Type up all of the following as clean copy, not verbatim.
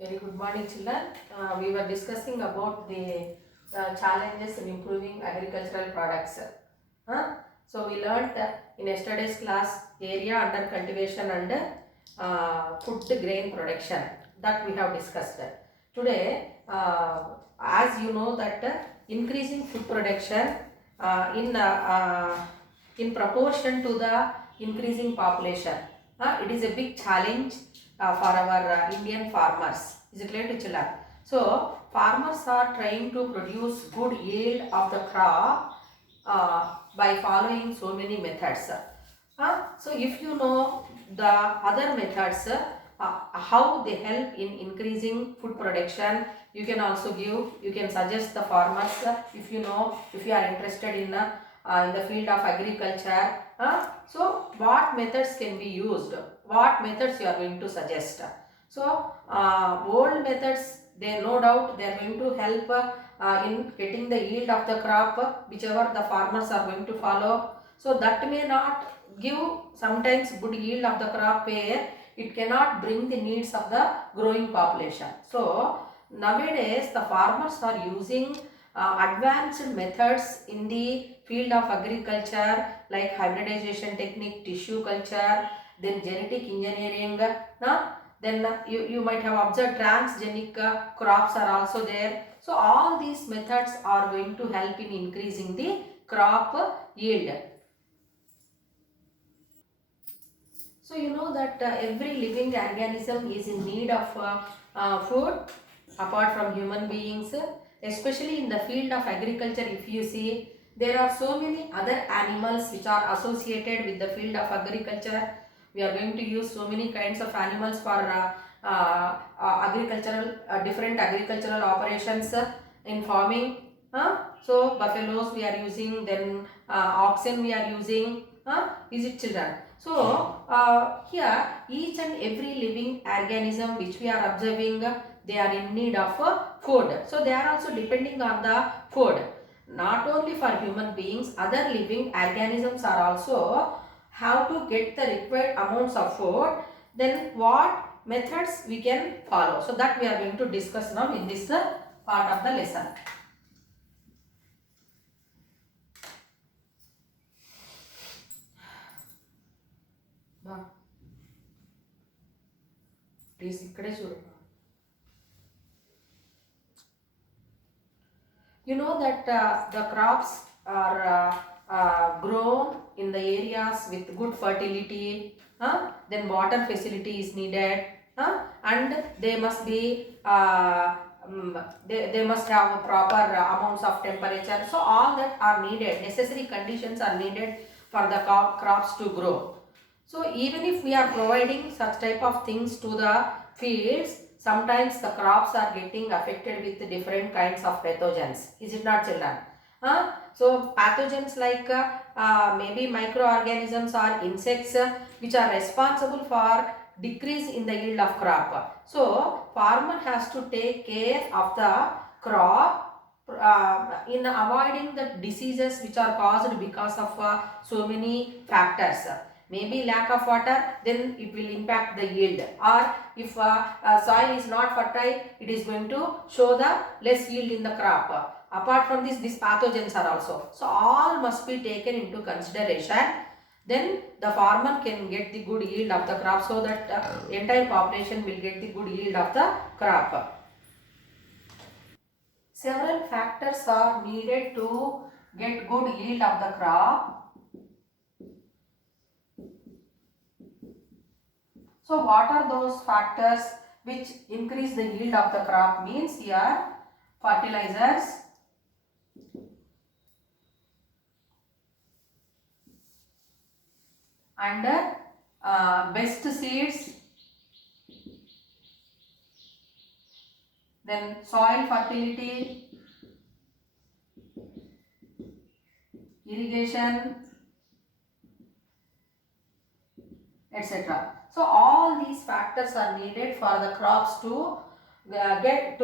Very good morning, children. We were discussing about the challenges in improving agricultural products. So we learnt in yesterday's class area under cultivation and food grain production that we have discussed. Today, as you know that increasing food production uh, in uh, uh, in proportion to the increasing population, it is a big challenge for our Indian farmers. Is it clear to children? So farmers are trying to produce good yield of the crop by following so many methods. So if you know the other methods, how they help in increasing food production, you can suggest the farmers if you know, if you are interested in the field of agriculture. So what methods can be used? What methods you are going to suggest? So old methods, they no doubt they are going to help in getting the yield of the crop, whichever the farmers are going to follow. So that may not give sometimes good yield of the crop where it cannot bring the needs of the growing population. So nowadays the farmers are using advanced methods in the field of agriculture like hybridization technique, tissue culture, then genetic engineering. Then you might have observed transgenic crops are also there. So all these methods are going to help in increasing the crop yield. So you know that every living organism is in need of food apart from human beings, especially in the field of agriculture. If you see, there are so many other animals which are associated with the field of agriculture. We are going to use so many kinds of animals for agricultural different agricultural operations in farming. So buffaloes we are using, then oxen we are using. Is it children? So here each and every living organism which we are observing, they are in need of food. So they are also depending on the food. Not only for human beings, other living organisms are also have to get the required amounts of food. Then what methods we can follow? So that we are going to discuss now in this part of the lesson. Please, ikkade చూడు. You know that the crops are grown in the areas with good fertility, then water facility is needed, and they must be they must have proper amounts of temperature. So all that are needed, necessary conditions are needed for the crops to grow. So even if we are providing such type of things to the fields, sometimes the crops are getting affected with different kinds of pathogens. Is it not, children? So pathogens like maybe microorganisms or insects which are responsible for decrease in the yield of crop. So farmer has to take care of the crop in avoiding the diseases which are caused because of so many factors. Maybe lack of water, then it will impact the yield, or if soil is not fertile, it is going to show the less yield in the crop. Apart from this, these pathogens are also, so all must be taken into consideration. Then the farmer can get the good yield of the crop, so that entire population will get the good yield of the crop. Several factors are needed to get good yield of the crop. So what are those factors which increase the yield of the crop? Means here fertilizers, and best seeds, then soil fertility, irrigation, etc. So all these factors are needed for the crops to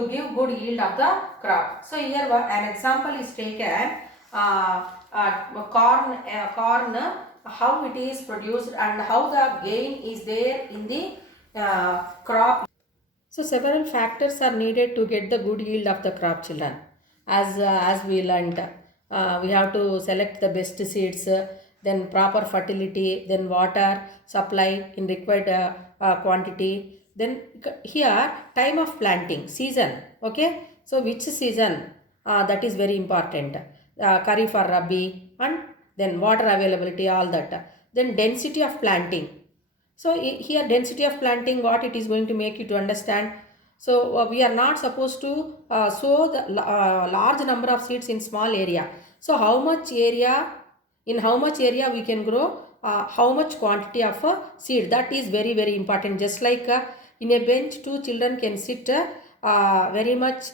give good yield of the crop. So here an example is taken, corn, how it is produced and how the gain is there in the crop. So several factors are needed to get the good yield of the crop, children. As we learned, we have to select the best seeds, then proper fertility, then water supply in required quantity. Then here time of planting, season. Okay, so which season? That is very important. Kharif or Rabi, and then water availability, all that. Then density of planting. So here density of planting, what it is going to make you to understand. So we are not supposed to sow the large number of seeds in small area. So how much area we can grow, how much quantity of seed, that is very very important. Just like in a bench, two children can sit very much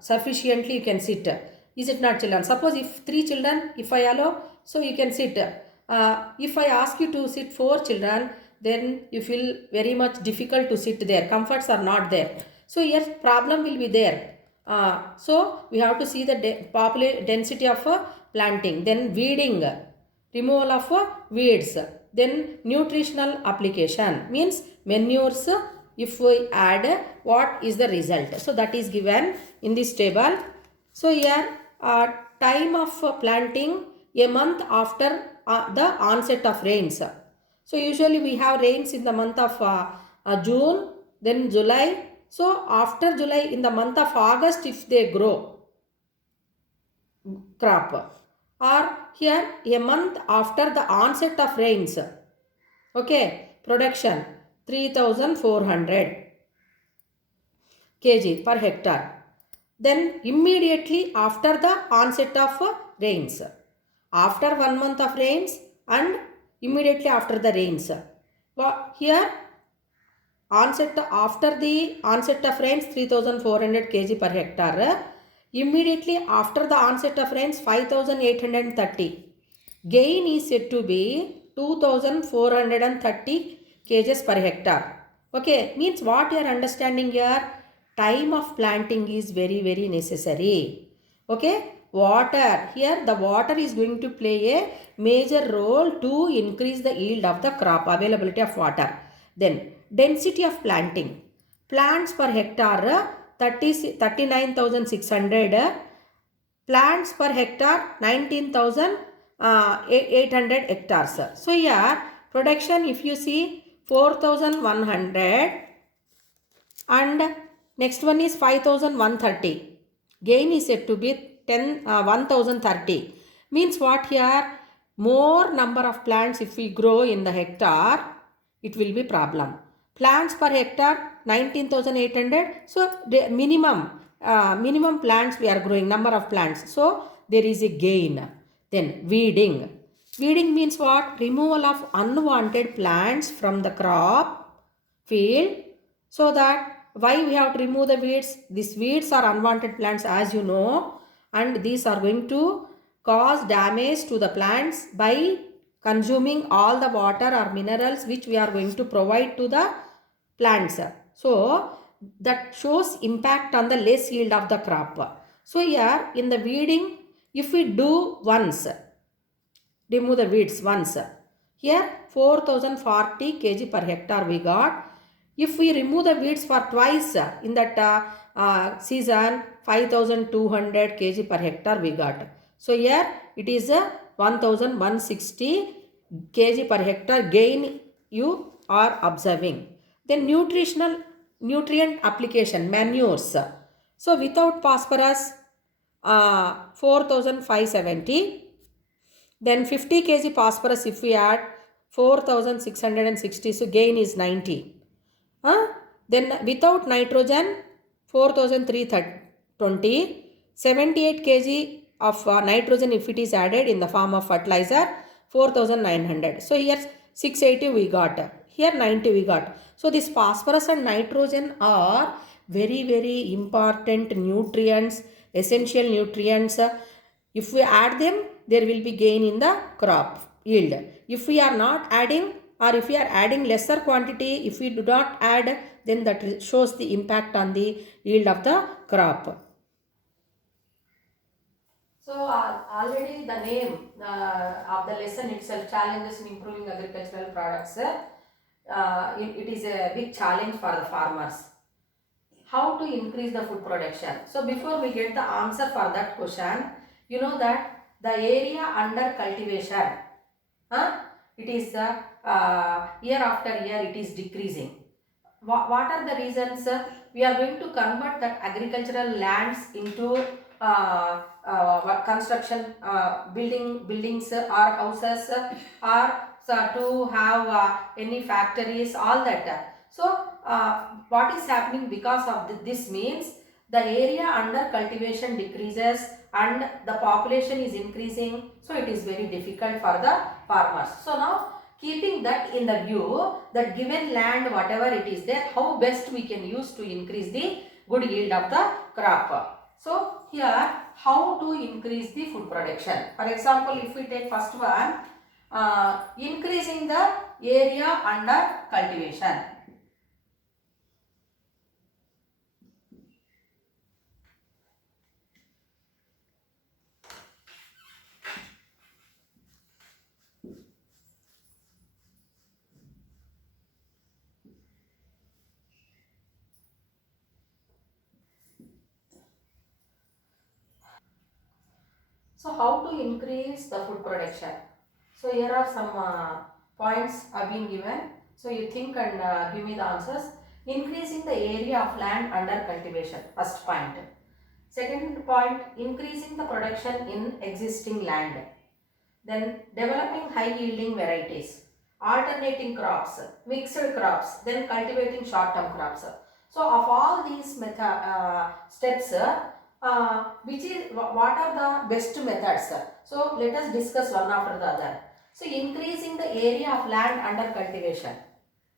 sufficiently, you can sit. Is it not, children? Suppose if three children, if I allow, so you can sit. If I ask you to sit four children, then you feel very much difficult to sit there. Comforts are not there. So yes, problem will be there. So we have to see the density of planting. Then weeding, removal of weeds. Then nutritional application means manures. If we add, what is the result? So that is given in this table. So here time of planting, a month after the onset of rains. So usually we have rains in the month of June, then July. So after July, in the month of August, if they grow crop, or here a month after the onset of rains. Okay, production 3400 kg per hectare. Then immediately after the onset of rains, after 1 month of rains and immediately after the rains. Here after the onset of rains 3400 kg per hectare. Immediately after the onset of rains 5830. Gain is said to be 2430 kgs per hectare. Okay, means what you are understanding here, time of planting is very very necessary. Okay, water, here the water is going to play a major role to increase the yield of the crop, availability of water. Then density of planting, plants per hectare 39,600, plants per hectare 19,800 hectares. So here production, if you see 4,100 and next one is 5,130. Gain is said to be 1,030. Means what here? More number of plants if we grow in the hectare, it will be problem. Plants per hectare 19,800. So the minimum plants we are growing, number of plants. So there is a gain. Then weeding. Weeding means what? Removal of unwanted plants from the crop field. So that why we have to remove the weeds? These weeds are unwanted plants, as you know, and these are going to cause damage to the plants by consuming all the water or minerals which we are going to provide to the plants. So that shows impact on the less yield of the crop. So here in the weeding, if we do once, remove the weeds once, here 4040 kg per hectare we got. If we remove the weeds for twice in that season, 5200 kg per hectare we got. So here it is 1160 kg per hectare gain you are observing. Then nutrient application, manures. So without phosphorus 4570. Then 50 kg phosphorus if we add 4660, so gain is 90. Then without nitrogen 4320. 78 kg of nitrogen if it is added in the form of fertilizer 4900. So here 680 we got, here 90 we got. So this phosphorus and nitrogen are very very important nutrients, essential nutrients. If we add them, there will be gain in the crop yield. If we are not adding, or if we are adding lesser quantity, if we do not add, then that shows the impact on the yield of the crop. So already the name of the lesson itself, challenges in improving agricultural products, it is a big challenge for the farmers. how to increase the food production. So before we get the answer for that question, you know that the area under cultivation, it is year after year it is decreasing. What are the reasons? We are going to convert that agricultural lands into construction, buildings or houses, or to have any factories, all that. So what is happening because of this means the area under cultivation decreases and the population is increasing, so it is very difficult for the farmers. So now, keeping that in the view, that given land whatever it is there, how best we can use to increase the good yield of the crop. So here, how to increase the food production. For example, if we take first one, increasing the area under cultivation. So how to increase the food production? So here are some points are being given. So you think and give me the answers. Increasing the area of land under cultivation, first point. Second point, increasing the production in existing land. Then developing high yielding varieties, alternating crops, mixed crops, then cultivating short term crops. So of all these steps, what are the best methods? So let us discuss one after the other. So increasing the area of land under cultivation.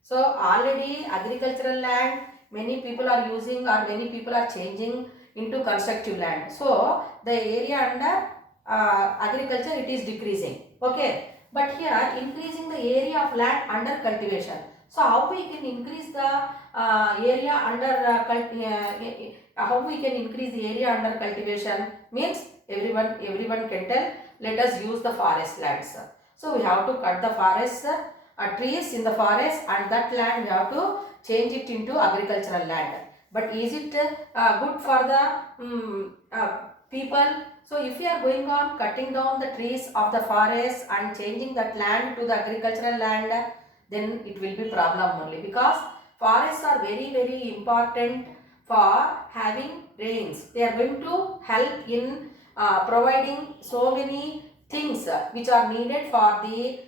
So already agricultural land many people are using or many people are changing into constructive land. So the area under agriculture it is decreasing. Okay. But here increasing the area of land under cultivation. So how we can increase the area under how we can increase the area under cultivation means everyone can tell, let us use the forest lands. So we have to cut the forest trees in the forest and that land we have to change it into agricultural land. But is it good for the people? So if you are going on cutting down the trees of the forest and changing that land to the agricultural land, then it will be problem only, because forests are very important for having rains. They are going to help in providing so many things which are needed for the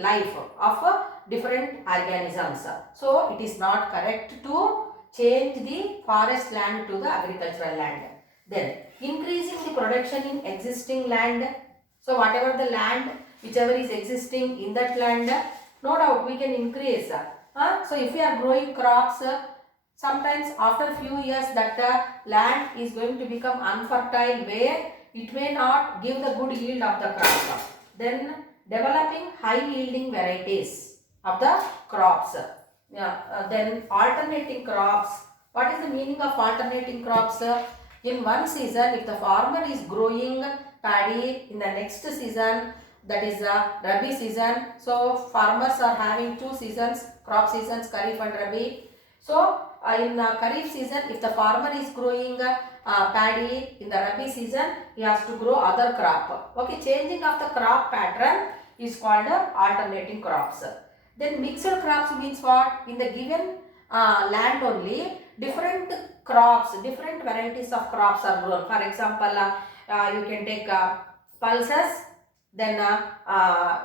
life of different organisms. So it is not correct to change the forest land to the agricultural land. Then increasing the production in existing land. So whatever the land whichever is existing in that land, no doubt we can increase. So if we are growing crops, sometimes after few years that land is going to become unfertile where it may not give the good yield of the crop. Then developing high yielding varieties of the crops. Then alternating crops. What is the meaning of alternating crops? In one season, if the farmer is growing paddy, in the next season, that is Rabi season. So farmers are having two seasons, crop seasons, Kharif and Rabi. So in the Kharif season, if the farmer is growing paddy, in the Rabi season, he has to grow other crop. Okay, changing of the crop pattern is called alternating crops. Then mixed crops means what? In the given land only, different crops, different varieties of crops are grown. For example, you can take pulses, then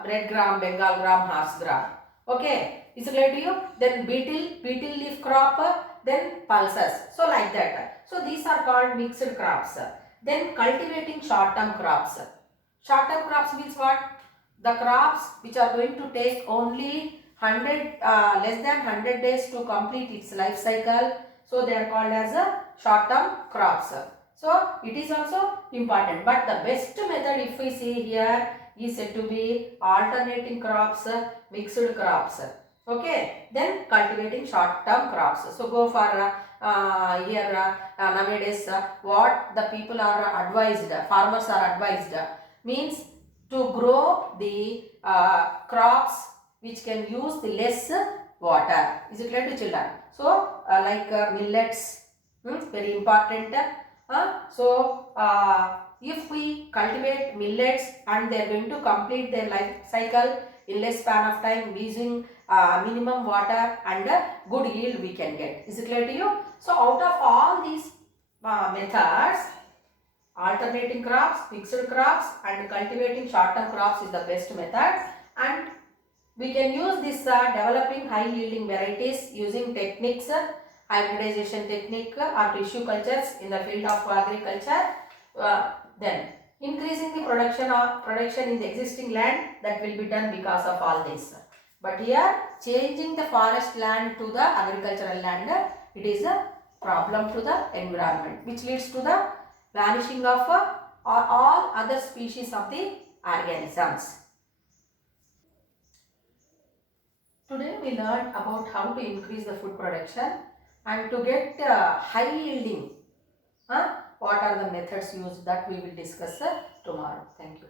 red gram, Bengal gram, horse gram. Okay, is it clear to you? Then beetle leaf crop, then pulses. So like that. So these are called mixed crops. Then cultivating short term crops. Short term crops means what? The crops which are going to take only less than 100 days to complete its life cycle. So they are called as short term crops. So it is also important, but the best method if we see here is said to be alternating crops, mixed crops. Okay, then cultivating short term crops. So go for here nowadays what the people are advised, farmers are advised means to grow the crops which can use the less water. Is it clear to children? So like millets, very important. If we cultivate millets and they are going to complete their life cycle in less span of time using minimum water and good yield we can get. Is it clear to you? So out of all these methods, alternating crops, mixed crops and cultivating short-term crops is the best method, and we can use this developing high yielding varieties using techniques, hybridization technique or tissue cultures in the field of agriculture. Then increasing the production in the existing land, that will be done because of all this. But here changing the forest land to the agricultural land, it is a problem to the environment, which leads to the vanishing of all other species of the organisms. Today we learned about how to increase the food production and to get high yielding. What are the methods used, that we will discuss tomorrow. Thank you.